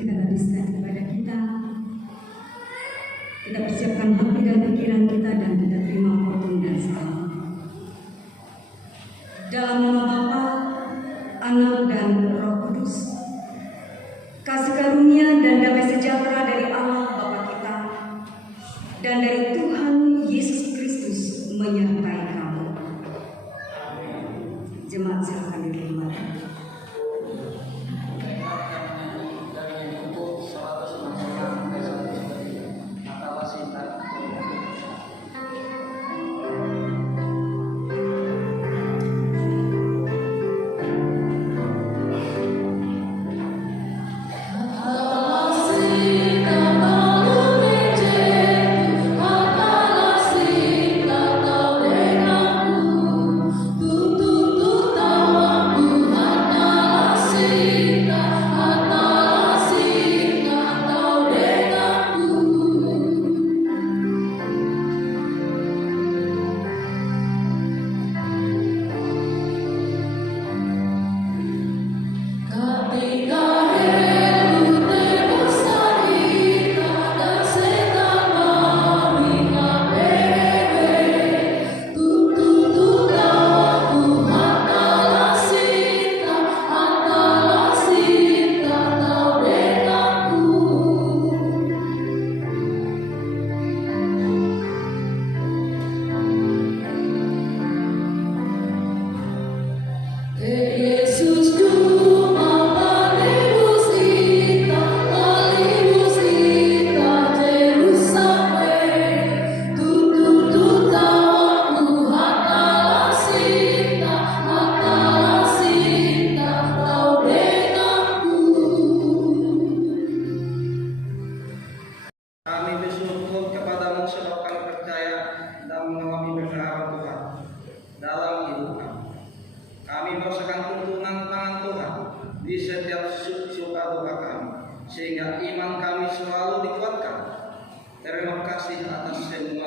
Kita habiskan ibadah kita. Kita persiapkan hati dan pikiran kita dan kita terima khotbah dan salam. Dalam nama Bapa, Anak dan Roh Kudus. Kasih karunia dan damai sejahtera dari Allah Bapa kita dan dari Tuhan Yesus Kristus menyertai kamu. Jemaat silakan diterima.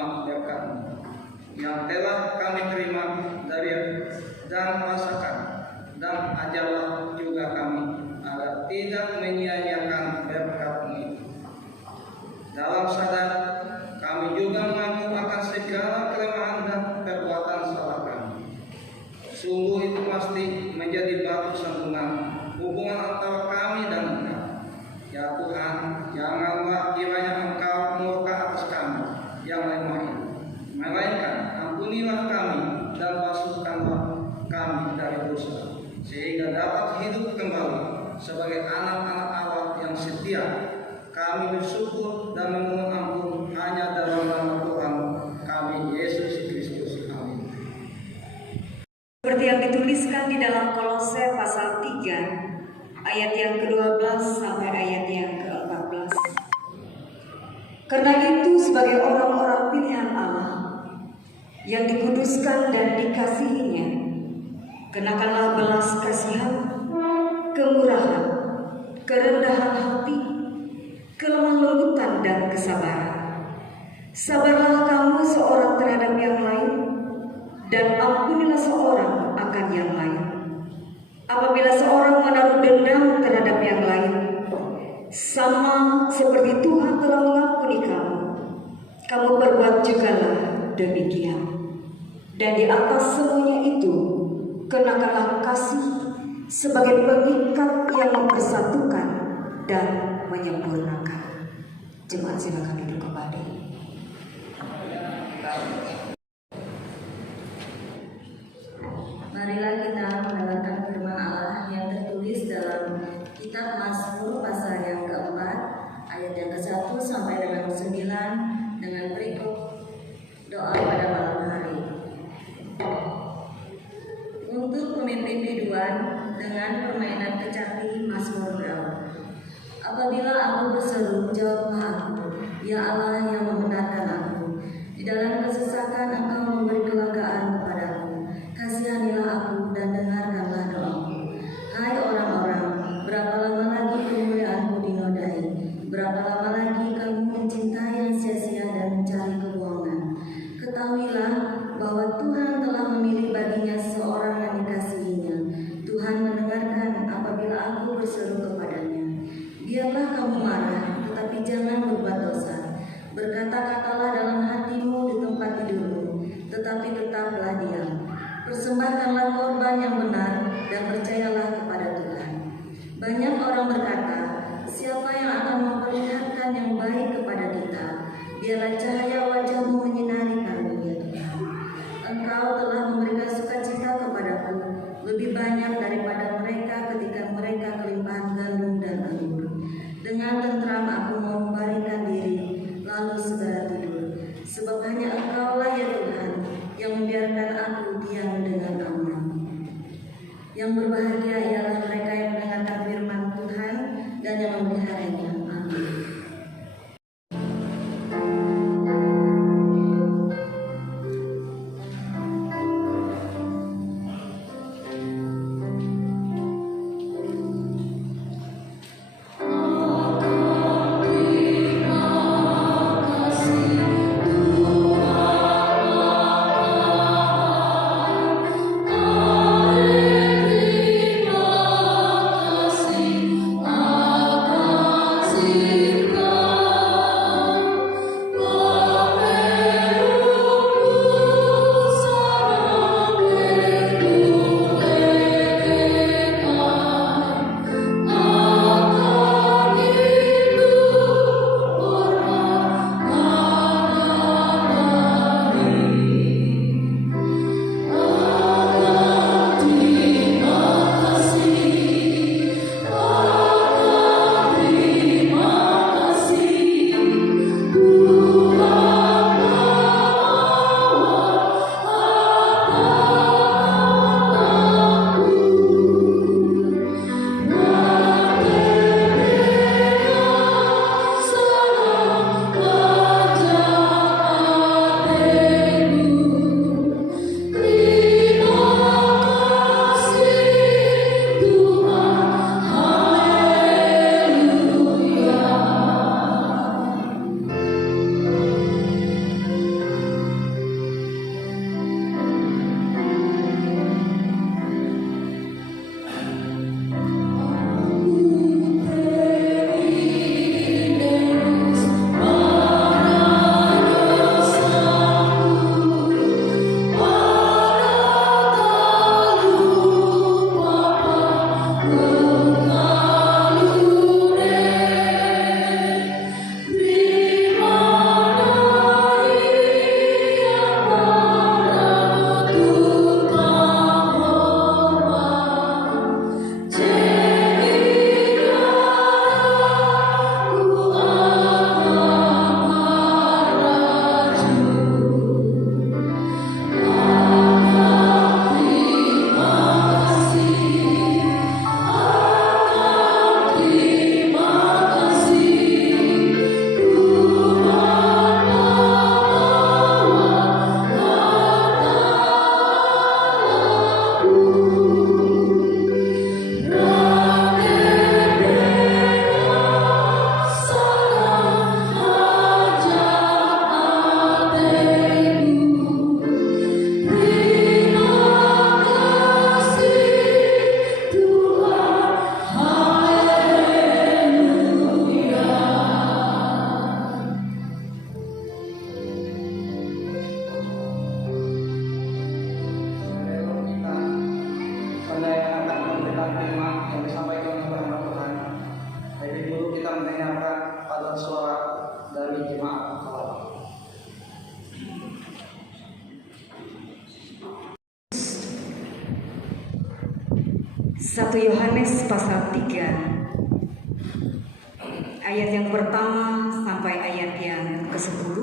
terima berkat-Mu yang telah kami terima dari dan rasakan, dan ajarlah juga kami agar tidak menyia-nyiakan berkat-Mu itu. Dalam sadar kami juga mengaku akan segala kelemahan dan perbuatan salah kami. Sungguh itu pasti menjadi batu sandungan hubungan antara kami dan Engkau. Ya Tuhan, janganlah kiranya Engkau murka atas kami yang lemah ini, melainkan ampunilah kami dan basuhkanlah kami dari dosa, sehingga dapat hidup kembali sebagai anak-anak Allah yang setia. Kami bersyukur dan memohon ampun hanya dalam nama Tuhan kami Yesus Kristus. Amin. Seperti yang dituliskan di dalam Kolose pasal 3 ayat yang ke-12 sampai ayat yang ke-14. Karena itu sebagai orang-orang pilihan Allah yang dikuduskan dan dikasihinya, kenakanlah belas kasihan, kemurahan, kerendahan hati, kelemah lembutan dan kesabaran. Sabarlah kamu seorang terhadap yang lain, dan ampunilah seorang akan yang lain. Apabila seorang menaruh dendam terhadap yang lain, sama seperti Tuhan telah mengampuni kamu, kamu berbuat jugalah demikian. Dan di atas semuanya itu, kenakanlah kasih sebagai pengikat yang mempersatukan dan menyempurnakan. Jemaat silakan duduk kembali. Marilah kita mendengarkan firman Allah yang tertulis dalam kitab Mazmur pasal yang keempat ayat yang ke-1 sampai dengan 9 dengan berikut doa pada malam hari. Untuk pemimpin biduan dengan permainan kecapi Mazmur Daud. Apabila aku berseru, jawablah aku, ya Allah yang membenarkan aku. Di dalam kesesakan Engkau memberi kelegaan kepadaku. Kasihanilah aku dan dengarkanlah doaku. Hai orang-orang, berapa lama lagi kemuliaanku dinodai? Berapa lama lagi kamu mencintai yang sia-sia dan mencari kebohongan? Ketahuilah bahwa Tuhan telah memilih baginya seorang yang dikasihinya. Tuhan mendengarkan apabila aku berseru kepadanya. Biarlah kamu marah, tetapi jangan berbuat dosa. Berkata-katalah dalam hatimu di tempat tidurmu, tetapi tetaplah diam. Persembahkanlah korban yang benar dan percayalah kepada Tuhan. Banyak orang berkata, siapa yang akan memperlihatkan yang baik kepada kita? Biarlah cahaya wajah-Mu menyinari kami, ya Tuhan. Engkau telah memberikan sukacita kepadaku, lebih banyak daripada mereka ketika mereka kelimpahan gandum dan anggur. Dengan tentram aku mau membaringkan diri, lalu segera tidur. Sebab hanya Engkaulah ya Tuhan, yang membiarkan aku diam dengan aman. Yang berbahagia ialah mereka yang mendengarkan firman Tuhan dan yang memeliharanya. Amin. Terima 1 Yohanes pasal 3 ayat yang pertama sampai ayat yang ke-10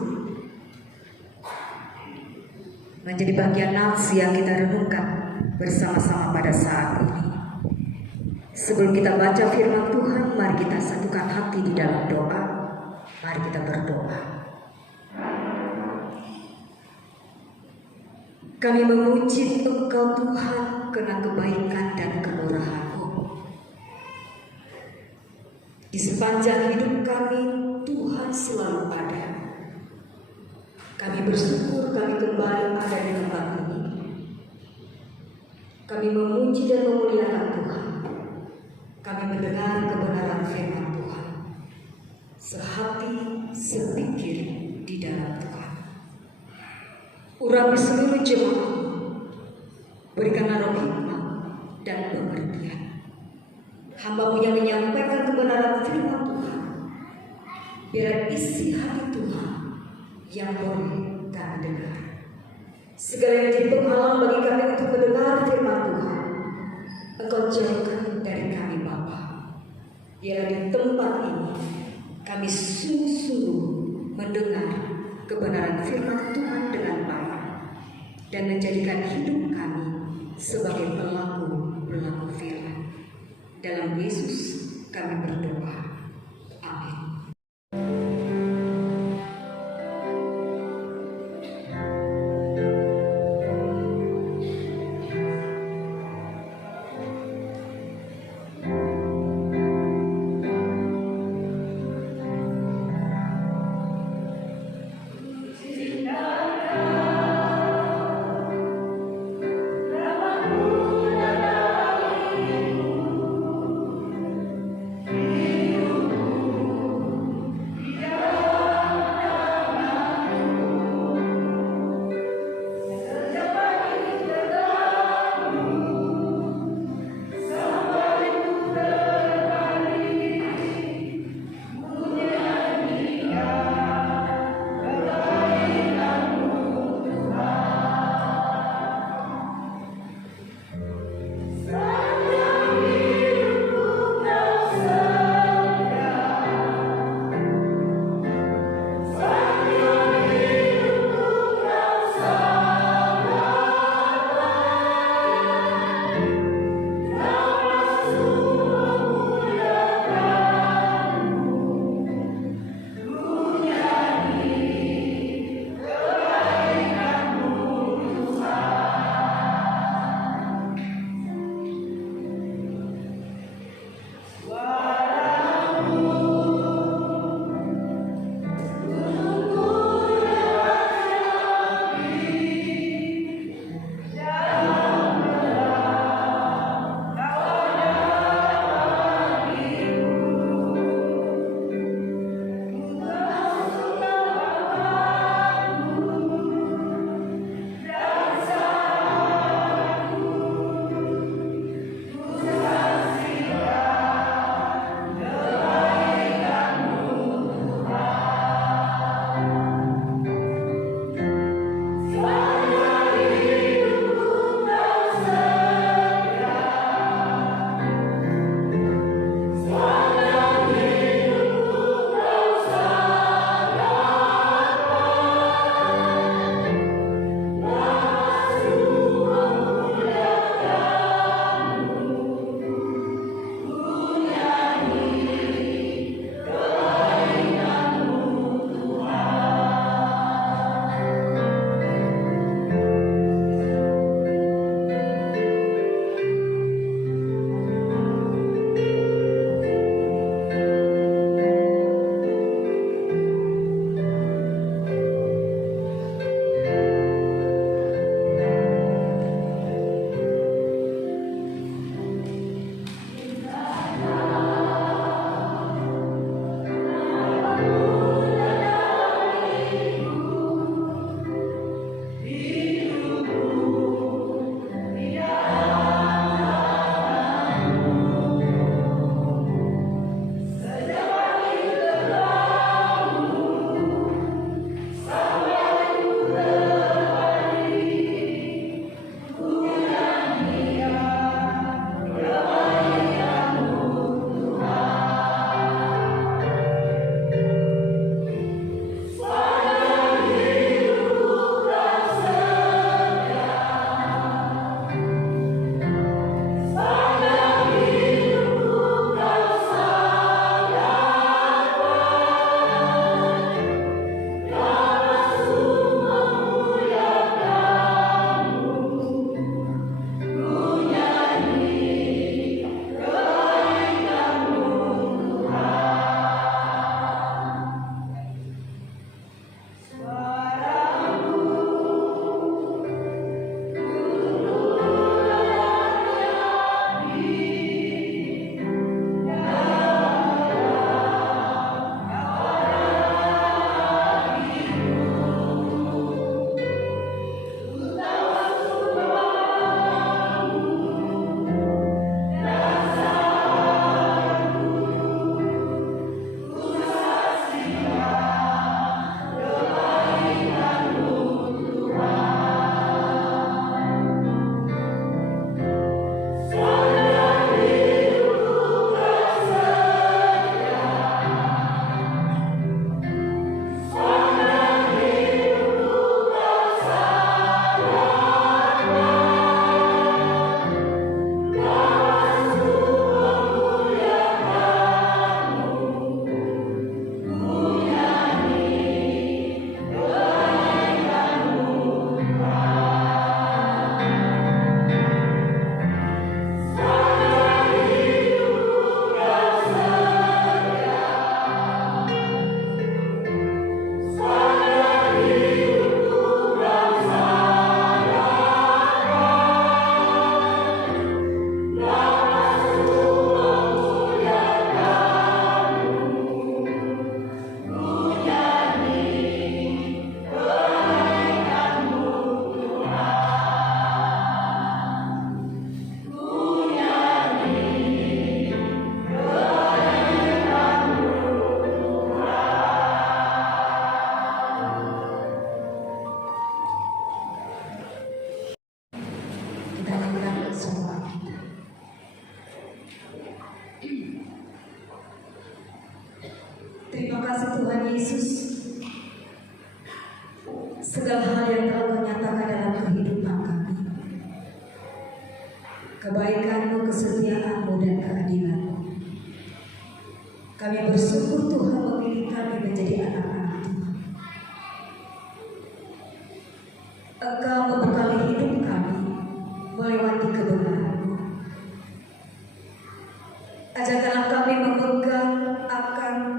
menjadi bagian nafs yang kita renungkan bersama-sama pada saat ini. Sebelum kita baca firman Tuhan, mari kita satukan hati di dalam doa. Mari kita berdoa. Kami memuji Engkau Tuhan karena kebaikan dan kemurahan-Mu. Di sepanjang hidup kami, Tuhan selalu ada. Kami bersyukur kami kembali ada di tempat ini. Kami memuji dan memuliakan Tuhan. Kami mendengar kebenaran firman Tuhan. Sehati, sepikir di dalam Tuhan. Urapi seluruh jemaat, berikanlah roh hikmat dan pengertian. Hamba-Mu yang menyampaikan kebenaran firman Tuhan, biar isi hati Tuhan yang boleh kami dengar. Segala yang menjadi penghalang bagi kami untuk mendengar firman Tuhan, Engkau jauhkan dari kami Bapa. Biarlah di tempat ini kami sungguh-sungguh mendengar kebenaran firman Tuhan dengan baik dan menjadikan hidup kami sebagai pelaku firman. Dalam Yesus kami berdoa. Amin. Amin.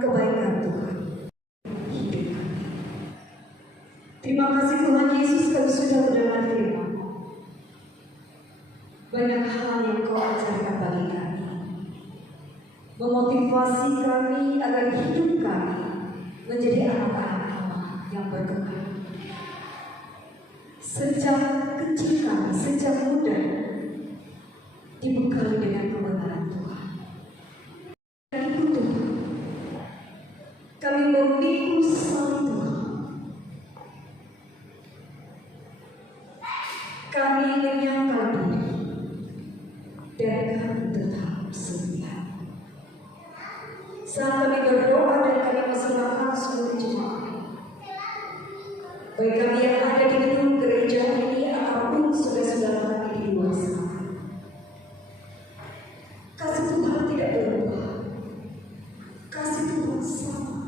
kebaikan Tuhan. Terima kasih Tuhan Yesus, kami sudah mendengar firman. Banyak hal yang Kau ajarkan bagi kami, memotivasi kami agar hidup kami menjadi anak-anak Allah yang berkenan. Sejak kecil kami, sejak muda, dibekali dengan kebenaran Tuhan. Dan itu Tuhan, kami memikul salib Tuhan. Kami menyangkal diri dan kami tetap setia. Saat kami berdoa dan kami mempersilahkan seluruh jemaat, baik kami yang ada di gedung gereja ini ataupun saudara-saudara kami di luar sana, kasih Tuhan tidak berubah. Kasih Tuhan sama,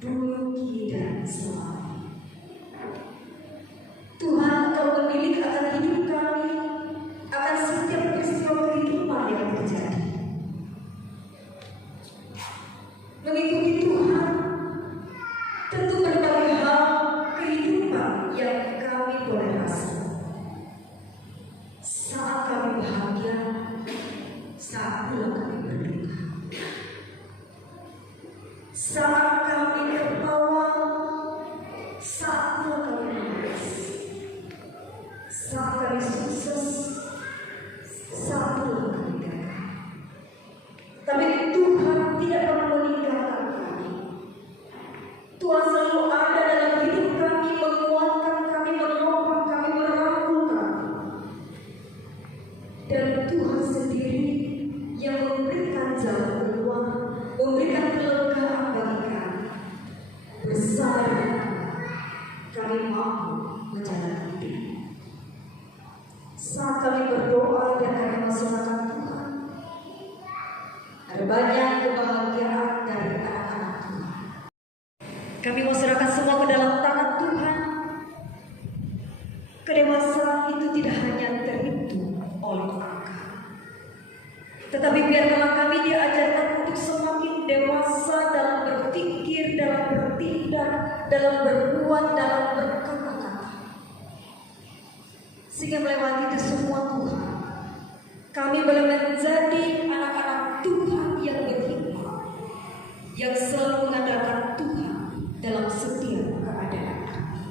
dulu, kini, dan selamanya. Tuhan, Engkau memiliki akan hidup kami, akan setiap peristiwa kehidupan yang terjadi. Mengikuti Tuhan tentu berbagai hal kehidupan yang kami boleh rasa. Saat kami bahagia, saat pula kami berduka. Saat kami tertawa, saat pula kami menangis. Saat kami sukses, saat pula kami gagal. Tapi Tuhan tidak pernah meninggalkan kami. Tuhan selalu ada dalam hidup kami, menguatkan kami, menopang kami, merangkul kami. Dan Tuhan sendiri yang memberikan jalan keluar, memberikan kelegaan bagi kami. Bersama dengan kami mampu menjalani hidup. Saat kami berdoa dan kami mempersilahkan Tuhan, ada banyak kebahagiaan dari anak-anak Tuhan. Kami mau serahkan semua ke dalam tangan Tuhan. Kedewasaan itu tidak hanya terhitung oleh angka, tetapi biarlah kami diajarkan untuk semakin dewasa dalam berpikir, dalam bertindak, dalam berbuat, dalam berkata-kata. Sehingga melewati itu semua Tuhan, kami boleh menjadi anak-anak Tuhan yang berhikmat, yang selalu mengandalkan Tuhan dalam setiap keadaan kami.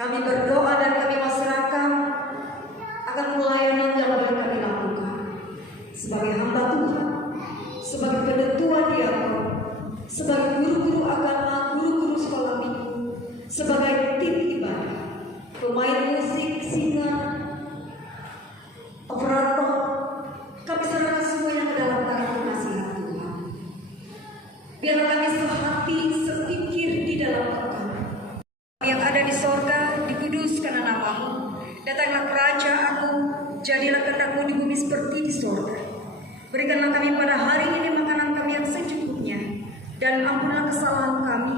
Kami berdoa dan kami masyarakat akan pelayanan yang boleh kami lakukan sebagai hamba Tuhan, sebagai penetua diakon, sebagai guru-guru agama, guru-guru sekolah minggu, sebagai tim ibadah, pemain musik, singer, operator. Kami serahkan semuanya ke dalam tangan kasihan Tuhan. Biarlah kami sehati, sepikir di dalam Engkau. Yang ada di sorga, dikuduskan namamu. Datanglah kerajaanmu, jadilah kehendak-Mu di bumi seperti di sorga. Berikanlah kami pada hari ini makanan kami yang secukupnya, dan ampunilah kesalahan kami,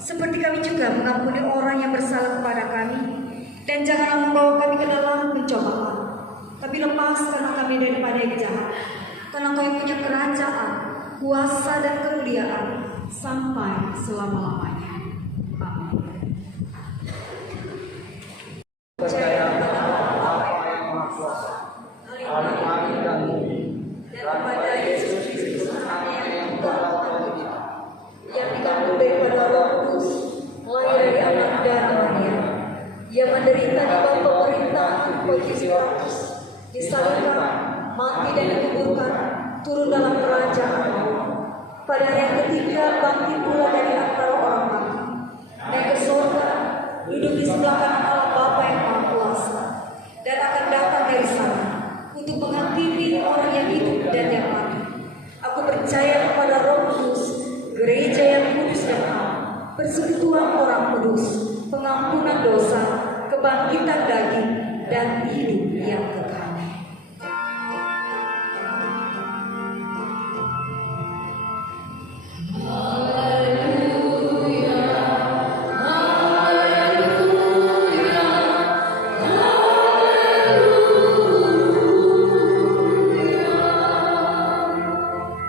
seperti kami juga mengampuni orang yang bersalah kepada kami. Dan janganlah membawa kami ke dalam pencobaan, tapi lepaskanlah kami daripada yang jahat. Karena Kau yang punya kerajaan, kuasa dan kemuliaan sampai selama-lamanya. Amin. Percaya kepada Allah yang Maha Kuasa, Anak kami dan bumi, dan pada Yesus Kristus yang telah kita, Yang dikandung daripada Roh Kudus, lahir dari anak dan Maria, yang menderita di bawah pemerintahan Pontius Pilatus, disalibkan, mati dan dikuburkan, turun dalam kerajaan Allah. Pada hari yang ketiga bangkit pula dari antara orang mati, naik ke surga, duduk di sebelah kanan Allah Bapa yang Maha Kuasa, dan akan datang dari sana untuk menghakimi orang yang hidup dan yang mati. Aku percaya kepada Roh Kudus, gereja yang kudus dan am, persekutuan orang kudus, pengampunan dosa, kebangkitan daging, dan hidup yang kekal.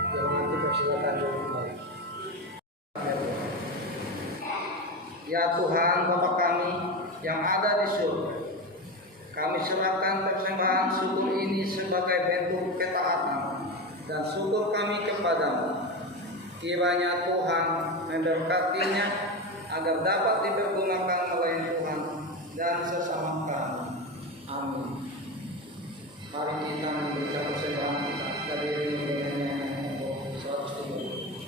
Jangan kita silakan dulu. ada di surga. Kami serahkan persembahan syukur ini sebagai bentuk ketaatan dan syukur kami kepadamu. Kiranya Tuhan memberkatinya agar dapat dipergunakan oleh Tuhan dan sesama kami. Amin. Mari kita membaca persembahan kita dari nomor 170.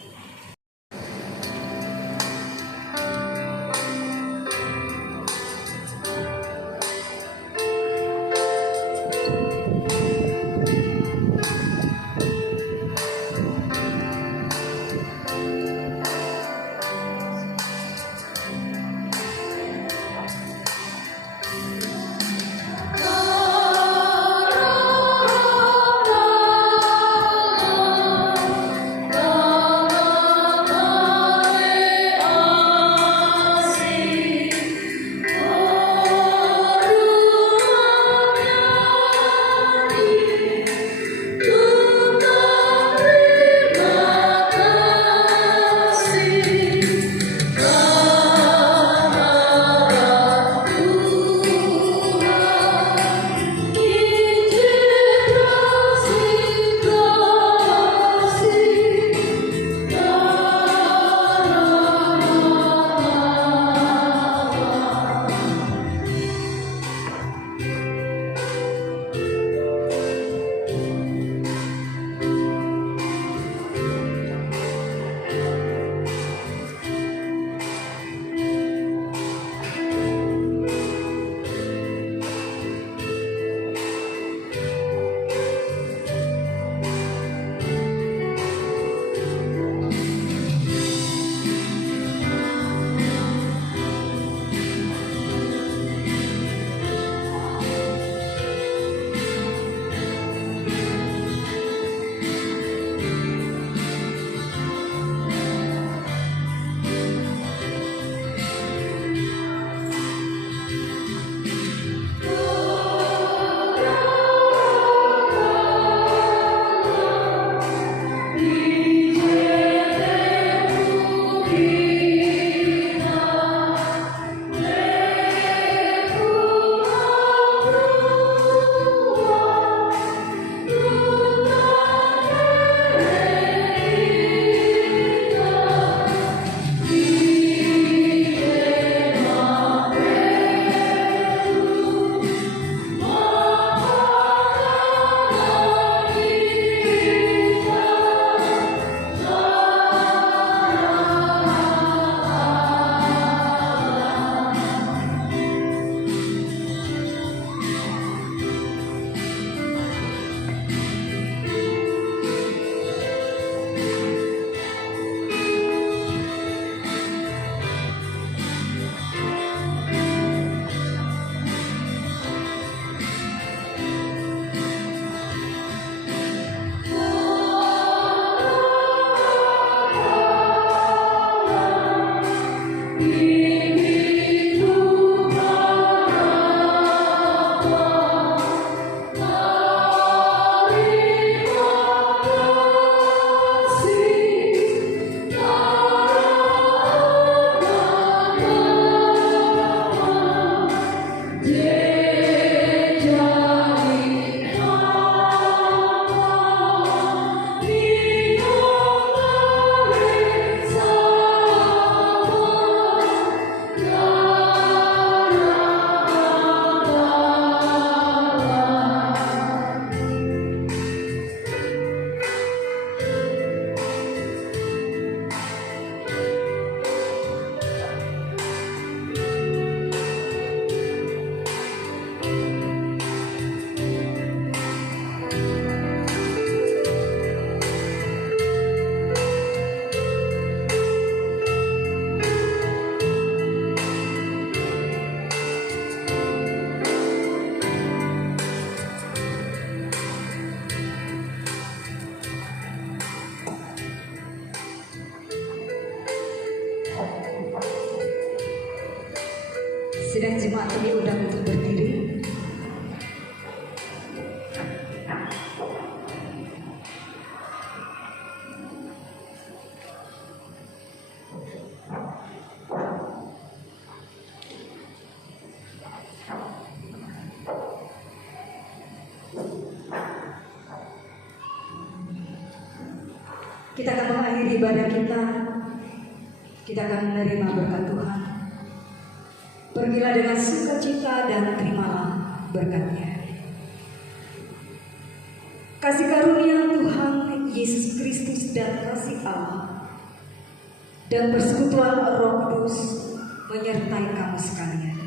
Sidang jemaat kami undang untuk berdiri. Kita akan mengakhiri ibadah kita. Kita akan menerima berkat Tuhan. Pergilah dengan sukacita dan terimalah berkat-Nya. Kasih karunia Tuhan Yesus Kristus dan kasih Allah dan persekutuan Roh Kudus menyertai kamu sekalian.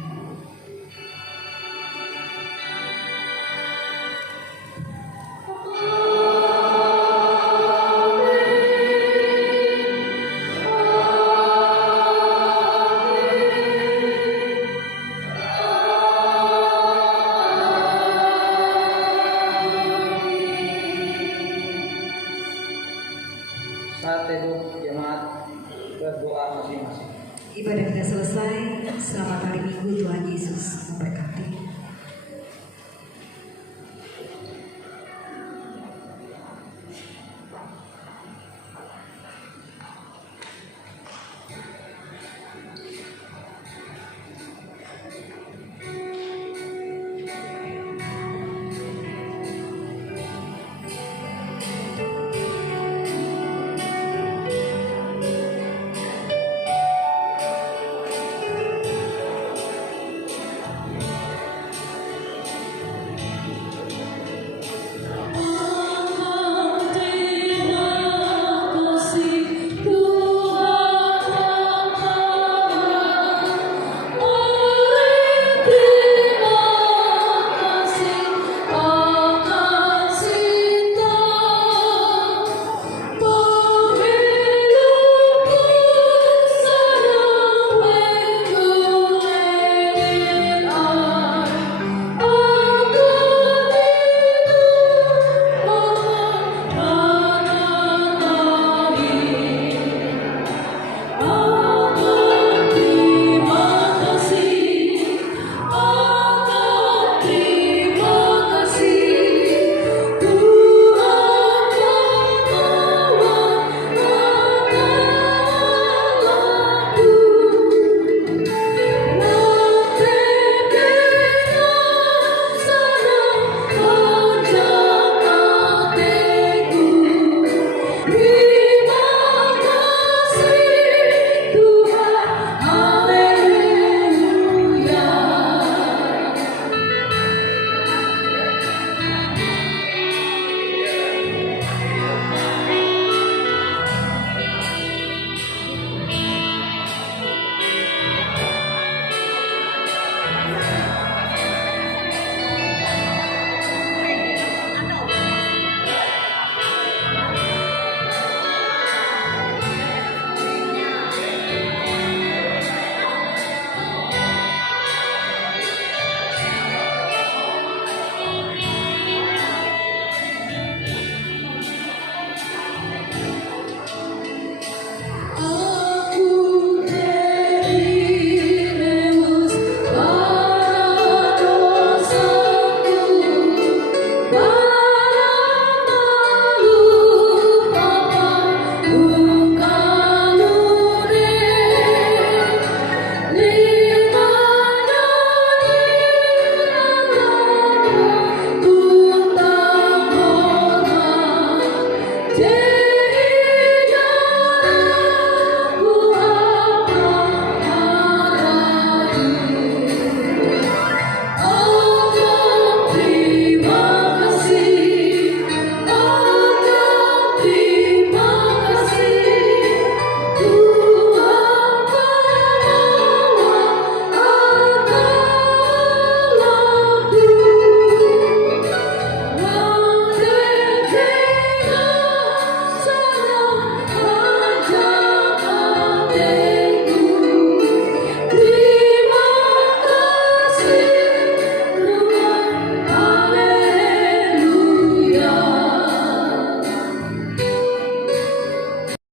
Saat teduh jemaat berdoa masing-masing. Ibadah kita selesai. Selamat hari Minggu.